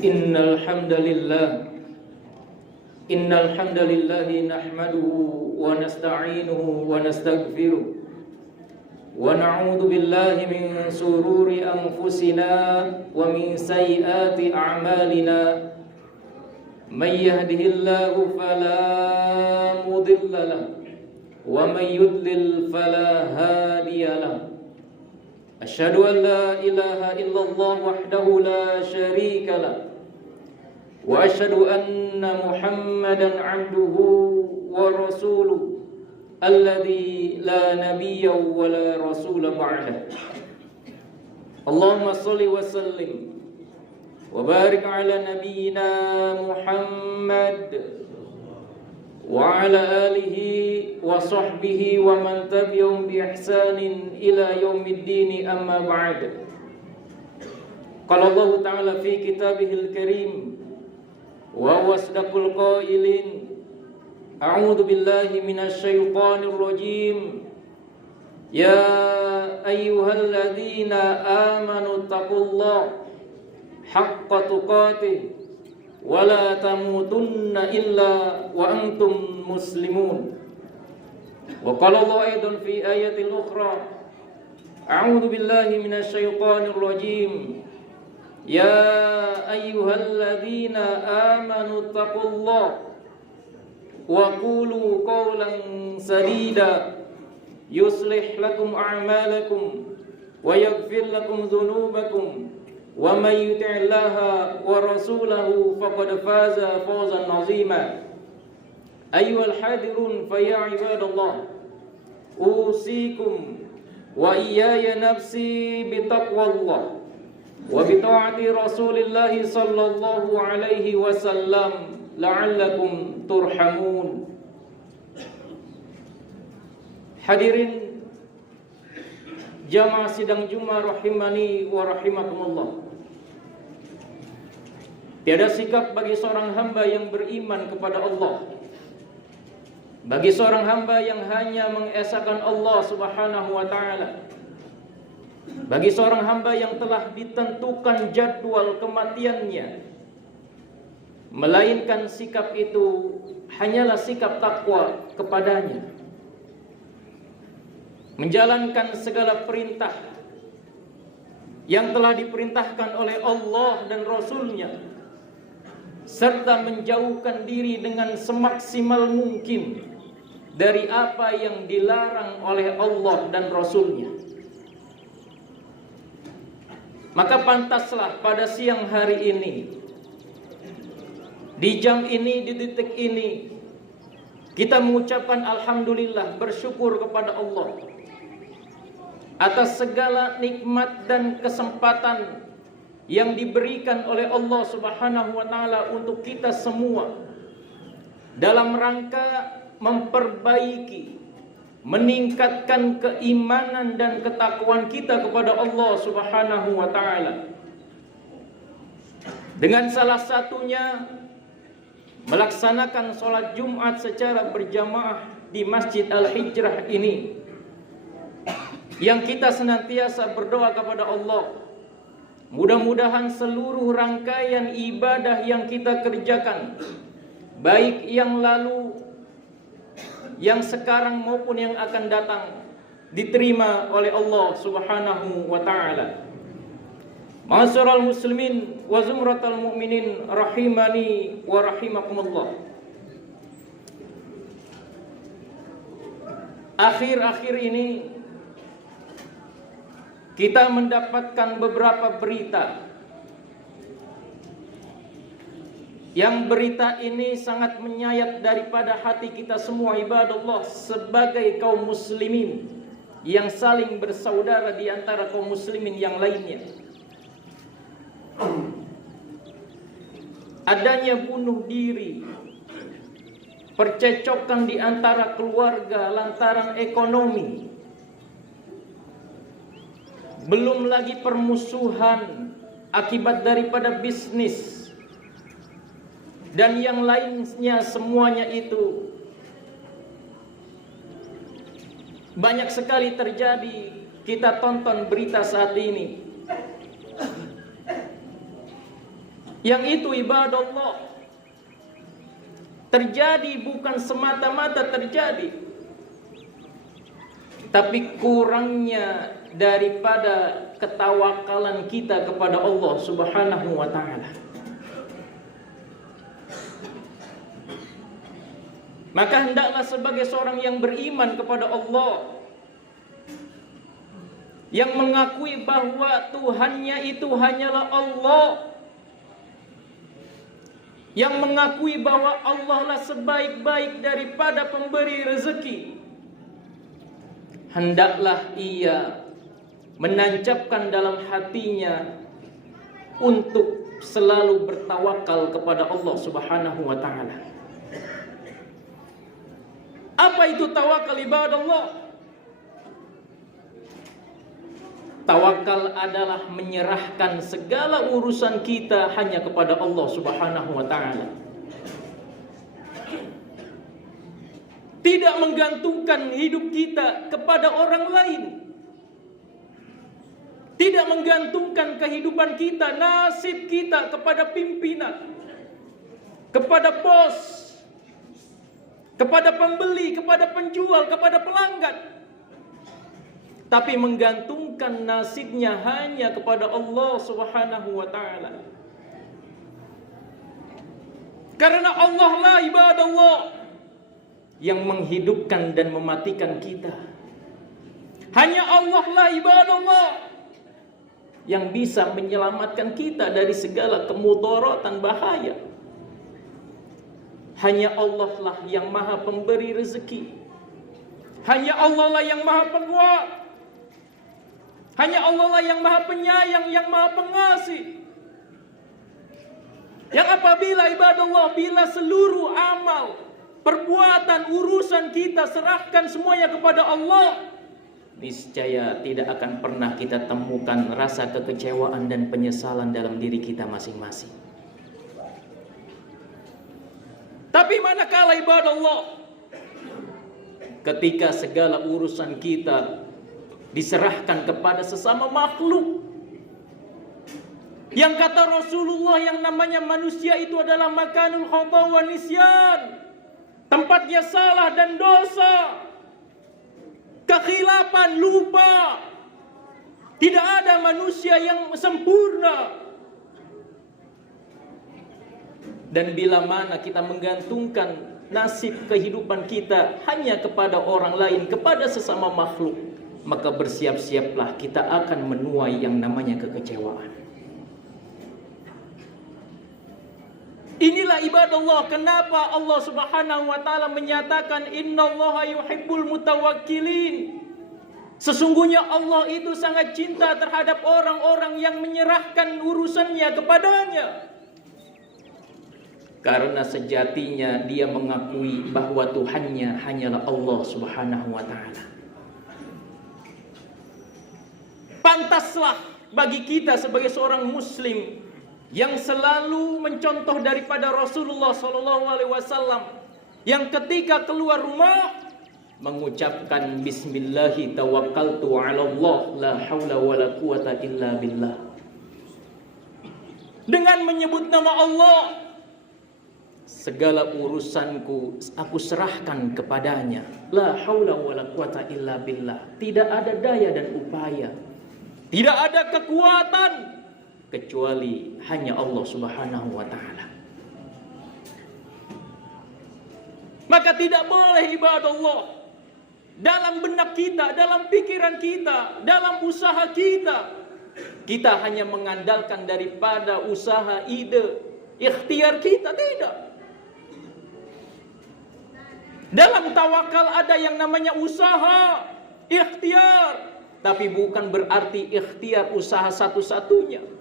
Innal hamdalillah nahmaduhu wa nasta'inuhu wa nastaghfiruh wa na'udzu billahi min shururi anfusina wa min sayyiati a'malina. May yahdihillahu fala mudilla lahu wa may yudlil fala hadiya lahu. Asyhadu an la ilaha illallah wahdahu la syarika lah wa asyhadu anna Muhammadan abduhu wa rasuluh alladzi la nabiyya wa la rasula ba'dah. Allahumma shalli wa sallim wa barik ala nabiyyina Muhammad wa ala alihi wa sahbihi wa man tabi'ahum bi ihsanin ila yaumiddin, amma ba'd. Qala Allah Ta'ala fi kitabihil karim wa huwa asdaqul qailin, a'udzu billahi minasy syaithanir rajim. Ya ayyuhalladzina amanu taqullaha haqqa tuqatih wa la tamutunna illa wa antum muslimun. Wa qala Allah aidan fi ayatil ukhra, a'udzu billahi minasy syaithanir rajim. Ya ayyuhalladzina amanu taqullaha wa qulu qawlan sadida yuslih lakum a'malakum wa yaghfir lakum dhunubakum wa may yuti'illaha wa rasulahu faqad faza fawzan 'azima. Ayyuhal hadirun fa ya ibadallah, usikum wa iyaya nafsi bi taqwallah wa bi ta'ati Rasulillah sallallahu alaihi wasallam la'allakum turhamun. Hadirin jamaah sidang Jumat rahimani wa rahimakumullah. Tiada sikap bagi seorang hamba yang beriman kepada Allah, bagi seorang hamba yang hanya mengesahkan Allah Subhanahu wa ta'ala, bagi seorang hamba yang telah ditentukan jadwal kematiannya, melainkan sikap itu hanyalah sikap takwa kepadanya, menjalankan segala perintah yang telah diperintahkan oleh Allah dan Rasul-Nya, serta menjauhkan diri dengan semaksimal mungkin dari apa yang dilarang oleh Allah dan Rasul-Nya. Maka pantaslah pada siang hari ini, di jam ini, di detik ini, kita mengucapkan alhamdulillah, bersyukur kepada Allah atas segala nikmat dan kesempatan yang diberikan oleh Allah Subhanahu wa ta'ala untuk kita semua dalam rangka memperbaiki, meningkatkan keimanan dan ketakwaan kita kepada Allah Subhanahu wa ta'ala. Dengan salah satunya melaksanakan sholat Jumat secara berjamaah di Masjid Al-Hijrah ini, yang kita senantiasa berdoa kepada Allah, mudah-mudahan seluruh rangkaian ibadah yang kita kerjakan, baik yang lalu, yang sekarang maupun yang akan datang, diterima oleh Allah Subhanahu wa ta'ala. Ma'asyiral muslimin wa zumratal mu'minin rahimani wa rahimakumullah. Akhir-akhir ini kita mendapatkan beberapa berita, yang berita ini sangat menyayat daripada hati kita semua ibadallah sebagai kaum muslimin yang saling bersaudara di antara kaum muslimin yang lainnya. Adanya bunuh diri, percecokan di antara keluarga lantaran ekonomi, belum lagi permusuhan akibat daripada bisnis, dan yang lainnya. Semuanya itu banyak sekali terjadi. Kita tonton berita saat ini. Yang itu ibadah Allah terjadi bukan semata-mata terjadi, tapi kurangnya daripada ketawakalan kita kepada Allah Subhanahu wa ta'ala. Maka hendaklah sebagai seorang yang beriman kepada Allah, yang mengakui bahwa Tuhannya itu hanyalah Allah, yang mengakui bahwa Allah lah sebaik-baik daripada pemberi rezeki, hendaklah ia menancapkan dalam hatinya untuk selalu bertawakal kepada Allah Subhanahu wa ta'ala. Apa itu tawakal ibadah Allah? Tawakal adalah menyerahkan segala urusan kita hanya kepada Allah Subhanahu wa ta'ala. Tidak menggantungkan hidup kita kepada orang lain. Tidak menggantungkan kehidupan kita, nasib kita kepada pimpinan, kepada bos, kepada pembeli, kepada penjual, kepada pelanggan. Tapi menggantungkan nasibnya hanya kepada Allah Subhanahu wa ta'ala. Karena Allah lah ibadah Allah yang menghidupkan dan mematikan kita. Hanya Allah lah ibadah Allah yang bisa menyelamatkan kita dari segala kemudaratan bahaya. Hanya Allah lah yang maha pemberi rezeki. Hanya Allah lah yang maha penguat. Hanya Allah lah yang maha penyayang, yang maha pengasih. Yang apabila ibadah Allah, bila seluruh amal, perbuatan, urusan kita serahkan semuanya kepada Allah, niscaya tidak akan pernah kita temukan rasa kekecewaan dan penyesalan dalam diri kita masing-masing. Tapi manakala ibadah Allah, ketika segala urusan kita diserahkan kepada sesama makhluk, yang kata Rasulullah yang namanya manusia itu adalah makanul khata wa nisyan, tempatnya salah dan dosa, kekhilapan, lupa. Tidak ada manusia yang sempurna. Dan bila mana kita menggantungkan nasib kehidupan kita hanya kepada orang lain, kepada sesama makhluk, maka bersiap-siaplah kita akan menuai yang namanya kekecewaan. Inilah ibadah Allah. Kenapa Allah Subhanahu wa ta'ala menyatakan innallaha yuhibbul mutawakkilin. Sesungguhnya Allah itu sangat cinta terhadap orang-orang yang menyerahkan urusannya kepadanya. Karena sejatinya dia mengakui bahwa Tuhannya hanyalah Allah Subhanahu wa ta'ala. Pantaslah bagi kita sebagai seorang muslim yang selalu mencontoh daripada Rasulullah SAW, yang ketika keluar rumah mengucapkan bismillahi tawakkaltu ala Allah la haula wala quwata illa billah. Dengan menyebut nama Allah, segala urusanku aku serahkan kepadanya. La haula wala quwata illa billah. Tidak ada daya dan upaya, tidak ada kekuatan kecuali hanya Allah Subhanahu wa ta'ala. Maka tidak boleh ibadah Allah dalam benak kita, dalam pikiran kita, dalam usaha kita, kita hanya mengandalkan daripada usaha, ide, ikhtiar kita. Tidak. Dalam tawakal ada yang namanya usaha, ikhtiar. Tapi bukan berarti ikhtiar usaha satu-satunya.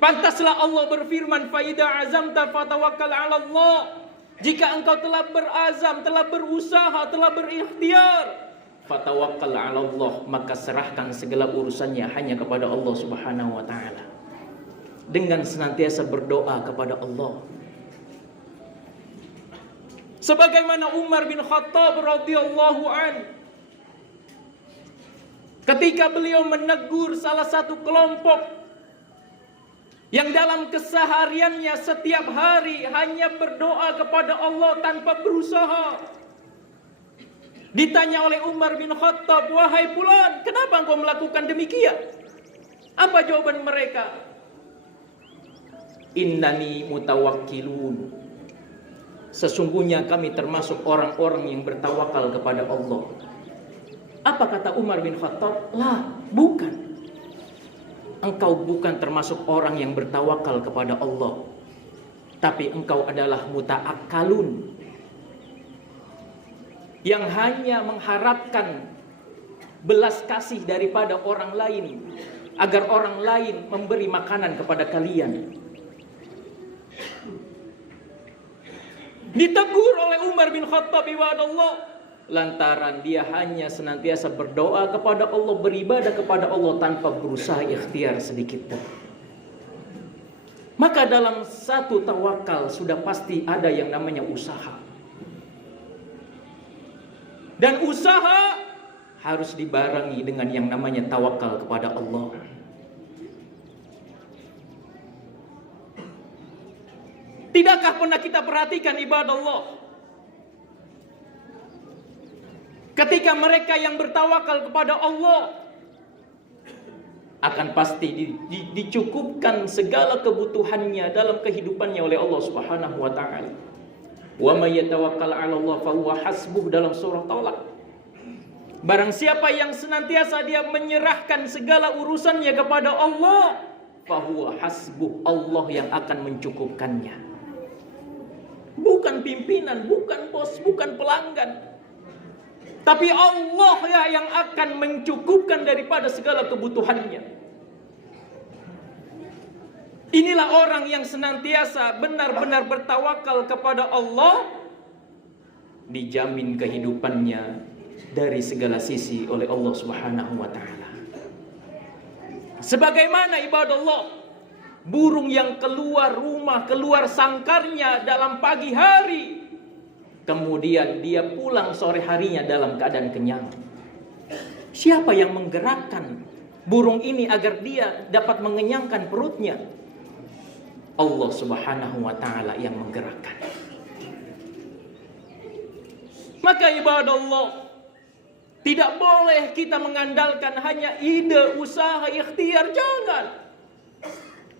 Pantaslah Allah berfirman, fa idza azamta fatawakkal 'ala Allah. Jika engkau telah berazam, telah berusaha, telah berikhtiar, fatawakkal 'ala Allah, maka serahkan segala urusannya hanya kepada Allah Subhanahu wa ta'ala. Dengan senantiasa berdoa kepada Allah. Sebagaimana Umar bin Khattab radhiyallahu an, ketika beliau menegur salah satu kelompok yang dalam kesehariannya setiap hari hanya berdoa kepada Allah tanpa berusaha. Ditanya oleh Umar bin Khattab, "Wahai fulan, kenapa engkau melakukan demikian?" Apa jawaban mereka? "Innani mutawakkilun." Sesungguhnya kami termasuk orang-orang yang bertawakal kepada Allah. Apa kata Umar bin Khattab? Lah, bukan. Engkau bukan termasuk orang yang bertawakal kepada Allah, tapi engkau adalah muta'akkalun, yang hanya mengharapkan belas kasih daripada orang lain, agar orang lain memberi makanan kepada kalian. Ditegur oleh Umar bin Khattab ibadallah, lantaran dia hanya senantiasa berdoa kepada Allah, beribadah kepada Allah tanpa berusaha ikhtiar sedikit pun. Maka dalam satu tawakal sudah pasti ada yang namanya usaha. Dan usaha harus dibarengi dengan yang namanya tawakal kepada Allah. Tidakkah pernah kita perhatikan ibadah Allah? Ketika mereka yang bertawakal kepada Allah, akan pasti dicukupkan segala kebutuhannya dalam kehidupannya oleh Allah Subhanahu wa taala. Wa may yatawakkal 'ala Allah fa huwa hasbuh, dalam surah Talaq. Barang siapa yang senantiasa dia menyerahkan segala urusannya kepada Allah, fa huwa hasbuh, Allah yang akan mencukupkannya. Bukan pimpinan, bukan bos, bukan pelanggan, tapi Allah ya yang akan mencukupkan daripada segala kebutuhannya. Inilah orang yang senantiasa benar-benar bertawakal kepada Allah, dijamin kehidupannya dari segala sisi oleh Allah Subhanahu wa taala. Sebagaimana ibadah Allah, burung yang keluar rumah, keluar sangkarnya dalam pagi hari, kemudian dia pulang sore harinya dalam keadaan kenyang. Siapa yang menggerakkan burung ini agar dia dapat mengenyangkan perutnya? Allah Subhanahu wa taala yang menggerakkan. Maka ibadah Allah, tidak boleh kita mengandalkan hanya ide, usaha, ikhtiar, jangan.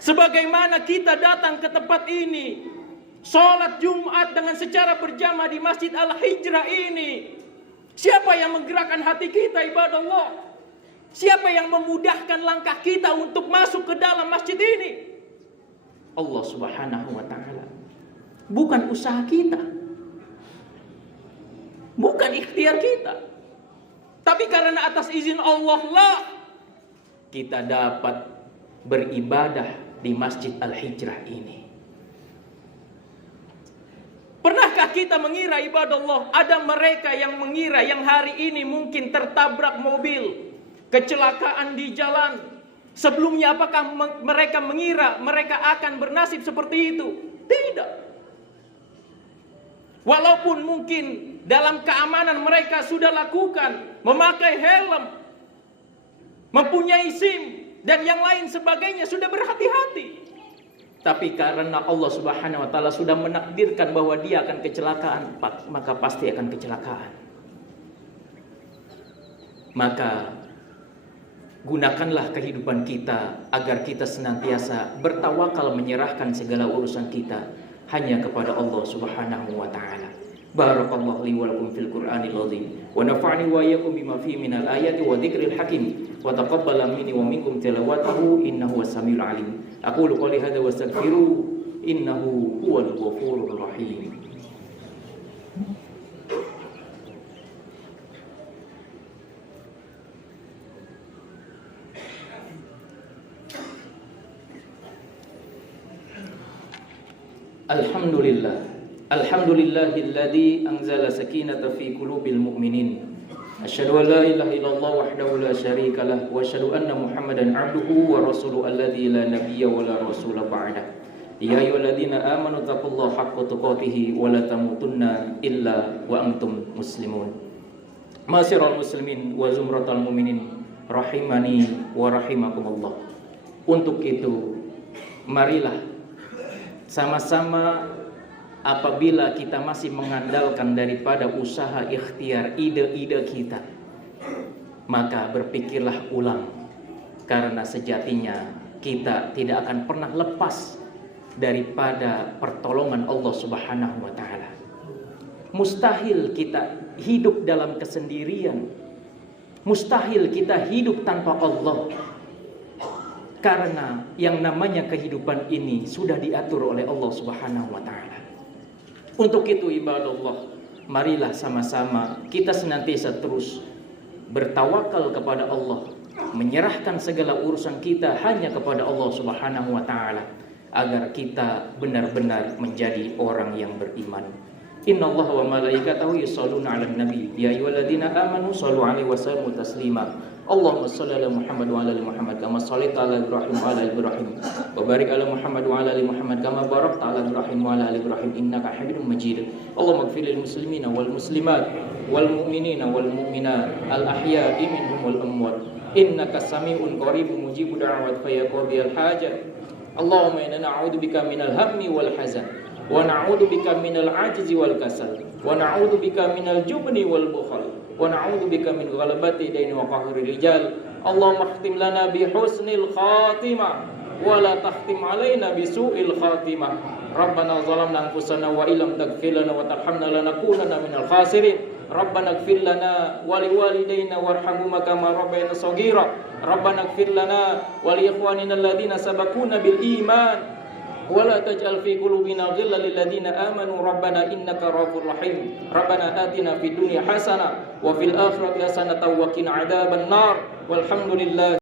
Sebagaimana kita datang ke tempat ini, sholat Jumat dengan secara berjamaah di Masjid Al-Hijrah ini, siapa yang menggerakkan hati kita ibadah Allah? Siapa yang memudahkan langkah kita untuk masuk ke dalam masjid ini? Allah Subhanahu wa taala. Bukan usaha kita, bukan ikhtiar kita, tapi karena atas izin Allah lah kita dapat beribadah di Masjid Al-Hijrah ini. Pernahkah kita mengira ibadah Allah, ada mereka yang mengira yang hari ini mungkin tertabrak mobil, kecelakaan di jalan. Sebelumnya apakah mereka mengira mereka akan bernasib seperti itu? Tidak. Walaupun mungkin dalam keamanan mereka sudah lakukan, memakai helm, mempunyai SIM, dan yang lain sebagainya, sudah berhati-hati. Tapi karena Allah Subhanahu wa taala sudah menakdirkan bahwa dia akan kecelakaan, maka pasti akan kecelakaan. Maka gunakanlah kehidupan kita agar kita senantiasa bertawakal, menyerahkan segala urusan kita hanya kepada Allah Subhanahu wa taala. Barakallahu li wa lakum fil Qur'anil azim wa nafa'ani wa iyyakum bima fihi minal ayati wa dzikril hakim wa taqabbala minni wa minkum tilawatahu innahu was-samiul alim. Aqulu qouli hadza wastaghfiru innahu huwal ghafurur rahim. Alhamdulillahilladzi anzala sakinata fi qulubil mu'minin. Asyhadu an la ilaha illallah wahdahu la syarika lah wa asyhadu anna Muhammadan 'abduhu wa rasuluhu alladzi la nabiyya wa la rasula ba'dah. Ya ayyuhalladzina amanu taqullaha haqqa tuqatih wa la tamutunna illa wa antum muslimun. Ma'asyiral muslimin wa zumratal mu'minin rahimani wa rahimakumullah. Untuk itu marilah sama-sama apabila kita masih mengandalkan daripada usaha ikhtiar ide-ide kita, maka berpikirlah ulang, karena sejatinya kita tidak akan pernah lepas daripada pertolongan Allah Subhanahu wa taala. Mustahil kita hidup dalam kesendirian. Mustahil kita hidup tanpa Allah. Karena yang namanya kehidupan ini sudah diatur oleh Allah Subhanahu wa taala. Untuk itu ibadallah, marilah sama-sama kita senantiasa terus bertawakal kepada Allah, menyerahkan segala urusan kita hanya kepada Allah Subhanahu wa taala, agar kita benar-benar menjadi orang yang beriman. Innallaha wa malaikatahu yusholluna 'alan nabi ya ayyuhalladzina amanu shallu 'alaihi wa sallimu taslima. Allahumma shalli ala Muhammad wa ala ali Muhammad kama shallaita ala Ibrahim wa ala ali Ibrahim wa barik ala Muhammad wa ala ali Muhammad kama barakta ala Ibrahim wa ala ali Ibrahim innaka Hamidum Majid. Allahumma ighfir lil muslimina wal muslimat wal mu'minina wal mu'minat al ahya'i minhum wal amwat innaka sami'un qaribun mujibud da'wat fa ya qadiyal hajat. Allahumma inna na'udzubika minal hammi wal hazan wa na'udzubika minal ajzi wal kasal wa na'udzubika minal jubni wal bukhal wa na'udzubika min ghalabati daini wa qahri rijal. Allahumma khtim lana bi husnil khatimah wa la takhtim alaina bi su'il khatimah. Rabbana zalamna anfusana wa illam taghfir lana wa tarhamna lanakunanna minal khasirin. Rabbana ighfir lana wa liwalidayna warhamhuma kama rabbayana shaghira. Rabbana ighfir lana wa li ikhwanina alladhina sabaquna bil iman wa la taj'al fi qulubina ghillan lil ladzina amanu rabbana innaka ra'ufur rahim. Rabbana atina fid dunya hasanah wa fil akhirati hasanah wa qina adzaban nar. Walhamdulillah.